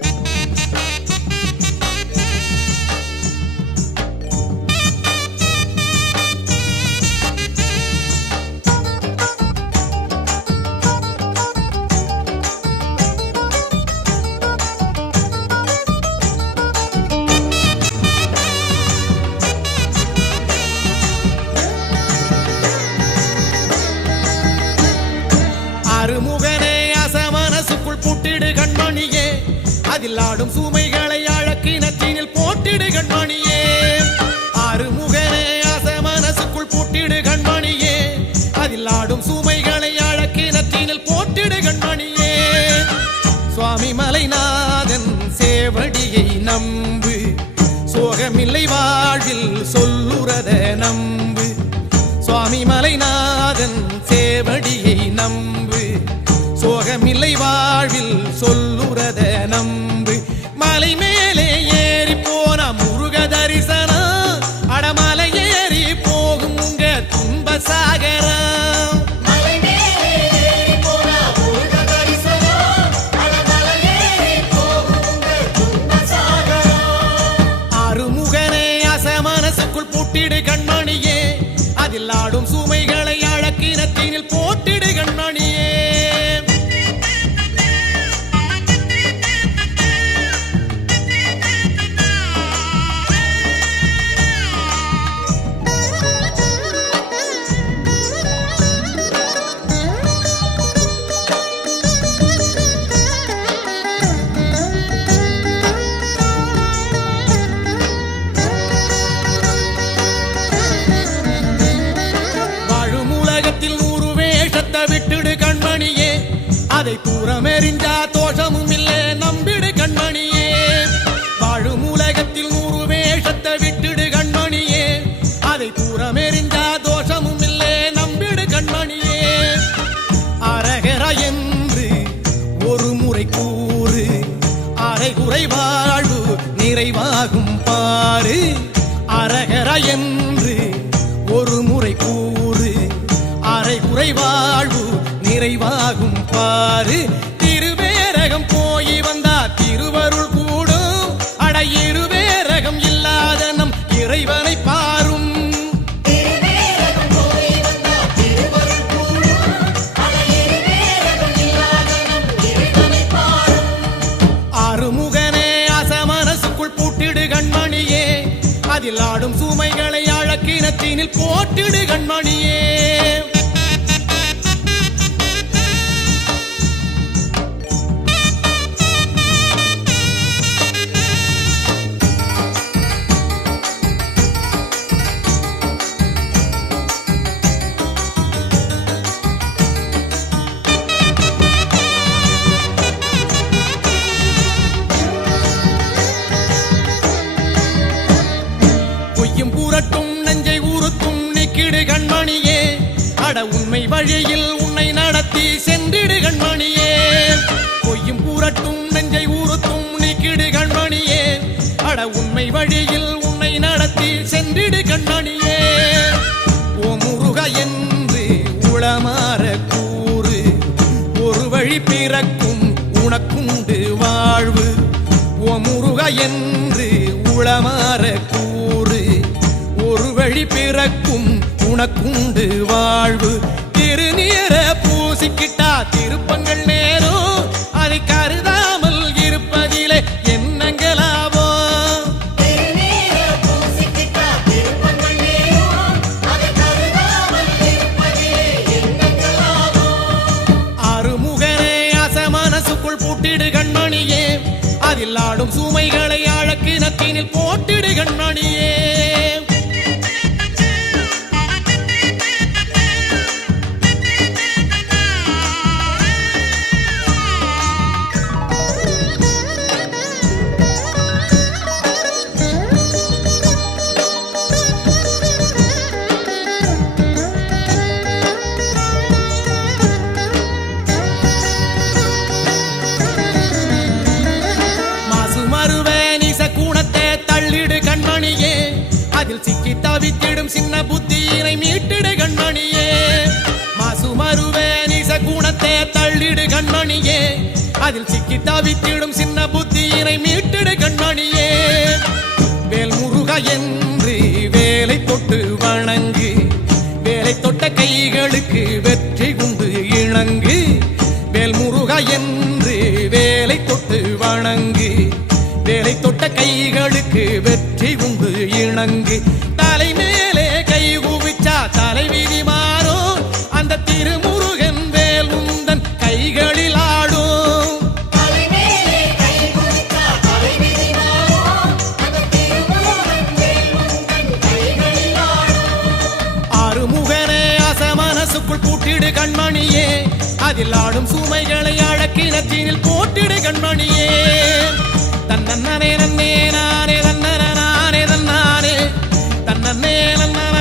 அருமுகனே போட்டிடு கண்மணியே. அருமுகனே அசமனசுக்குள் புட்டிடு கண்மணியே. அதில் ஆடும் சுமைகளை அழக்கினத்தினில் போட்டிடு கண்மணியே. சுவாமி மலைநாதன் சேவடியை நம்பு. சோகமில்லை வாழ்வில் சொல்லுறத நம்பு. சுவாமி மலைநாதன் சேவடியை நம்பு. சோகமில்லை வாழ்வில் சொல்லுறத நம்பு. மலைமே சாகரம் அருமுகனே அசமனசுக்குள் பூட்டிடு கண்மணியே. அதில் ஆடும் சுமைகளை அழக்கினத்தினில் போட்டிடு கண்மணியே. விட்டுடு கண்மணியே. அதை தூரமெறிஞ்சா தோஷமும் கிணத்தினில் போட்டிடு கண்மணியே. அட உண்மை வழியில் உன்னை நடத்தி சென்றிடு கண்மணியே. பொய்யும் கூறட்டும் நெஞ்சை ஊறுத்தும் நீக்கிடு கண்மணியே. அட உண்மை வழியில் உன்னை நடத்தி சென்றிடு கண்மணியே. ஓ முருக என்று உளமாற கூறு ஒரு வழி பிறக்கும் உனக்குண்டு வாழ்வு. ஓ முருக என்று உளமாற கூறு ஒரு வழி பிறக்கும் உனக்குண்டு வாழ்வு. திருநீர பூசிக்கிட்டா திருப்பங்கள் நேரும் அதை கருதாமல் இருப்பதிலே எண்ணங்களாகும் அருமுகனே அசமனசுக்குள் பூட்டிடு கண்மணியே. அதில் ஆடும் சுமைகளை அழக்கினத்தினில் போட்டிடு கண்மணியே. தவிக்கி தவித்திடும் சின்ன புத்தியினை மீட்டிடு கண்மணியே. மாசு மருவே நிச குணத்தை தள்ளிடு கண்மணியே. அதில் சிக்கி தவித்திடும் சின்ன புத்தியினை மீட்டிடு கண்மணியே. வேல் முருக என்று வேலை தொட்டு வணங்கு. வேலை தொட்ட கைகளுக்கு வெற்றி உண்டு இணங்கு. வேல் முருக என்று வேலை தொட்டு வணங்கு. வேலை தொட்ட கைகளுக்கு வெற்றி உண்டு இணங்கு. அதில் ஆடும் சுமைகளை அழக்கிணத்தினில் போட்டிடு கண்மணியே. தன்னே நன்னே நானே தன்னே தன்னானே தன்னே நன்னே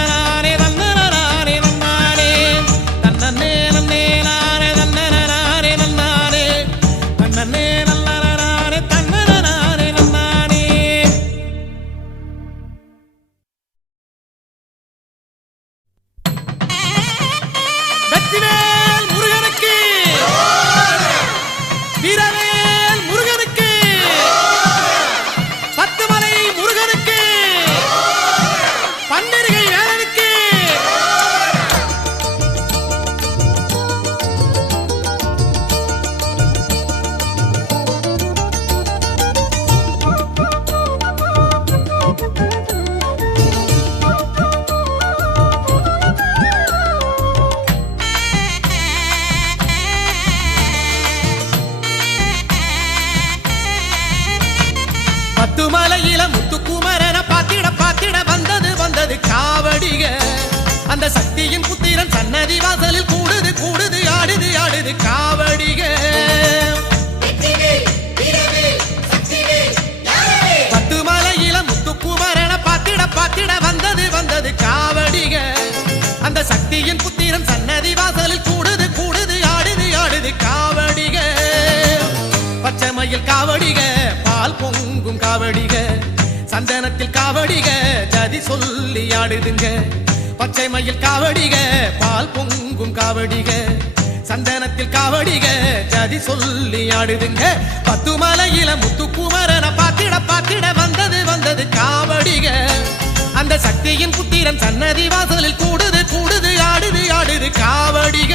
அந்த சக்தியின் புத்திரன் சன்னதி வாசலில் கூடுது கூடுது ஆடுது ஆடுது காவடிக யாரவே பத்துமலையில முத்துக்குமரன பாத்திட பாத்திட வந்தது வந்தது காவடிக அந்த சக்தியின் புத்திரன் சன்னதி வாசலில் கூடுது கூடுது ஆடுது ஆடுது காவடிக பச்சைமயில் காவடிக பால் பொங்கும் காவடிக சந்தனத்தில் காவடிக ஜதி சொல்லி ஆடுதுங்க. பச்சை மயில் காவடிக பால் பொங்கும் காவடிக சந்தனத்தில் காவடிக ஜதி சொல்லி ஆடுதுங்க. பத்து மலையில முத்துக்குமரனை பாத்திட பாத்திட வந்தது வந்தது காவடிக. அந்த சக்தியின் புத்திரன் சன்னதி வாசலில் கூடுது கூடுது ஆடுது ஆடுது காவடிக.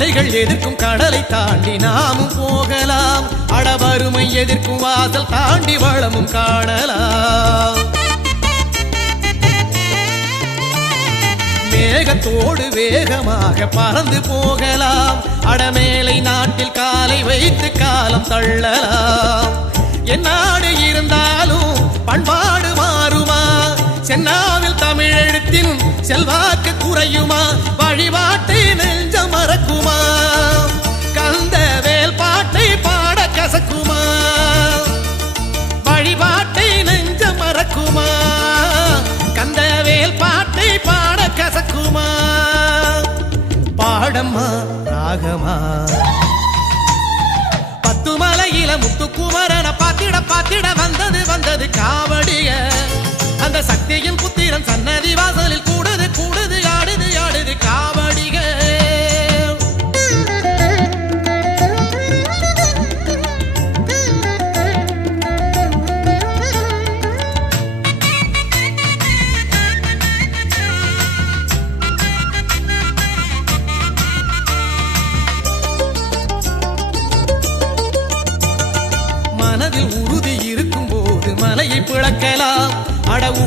அலைகள் எதிர்க்கும் கடலை தாண்டி நாமும் போகலாம். அடவருமை எதிர்க்கும் வாசல் தாண்டி வளமும் காணலாம். மேகத்தோடு வேகமாக பறந்து போகலாம். அடமேலை நாட்டில் காலை வைத்து காலம் தள்ளலாம். என் நாடு இருந்தாலும் பண்பாடு மாறுமா? சென்னாவில் தமிழ் எழுத்தின் செல்வாக்கு குறையுமா? வழிபாட்டை நெஞ்ச மறக்குமா? கந்த வேல் பாட்டை பாட கசக்குமா? வழிபாட்டை நெஞ்ச மறக்குமா? கந்த வேல் பாட்டை பாட கசக்குமா? பாடம்மா ராகமா பத்து மலையில முத்துக்குமரன பாத்திட பாத்திட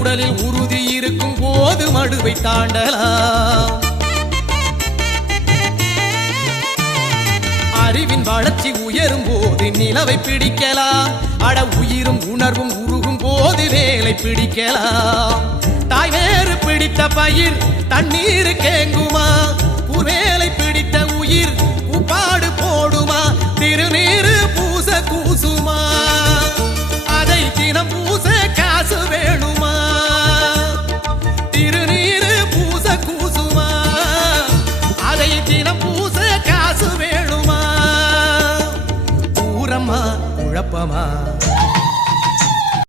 உடலில் உறுதி இருக்கும் போது மடுவை தாண்டலாம். அறிவின் வளர்ச்சி உயரும் போது நிலவை பிடிக்கலாம். அட உயிரும் உணர்வும் உருகும் போது வேலை பிடிக்கலாம். தாய் வேறு பிடித்த பயிர் தண்ணீர் கேங்குமா? வேலை பிடித்த உயிர் உப்பாடு போடுமா? திருநீரு குழப்பமா?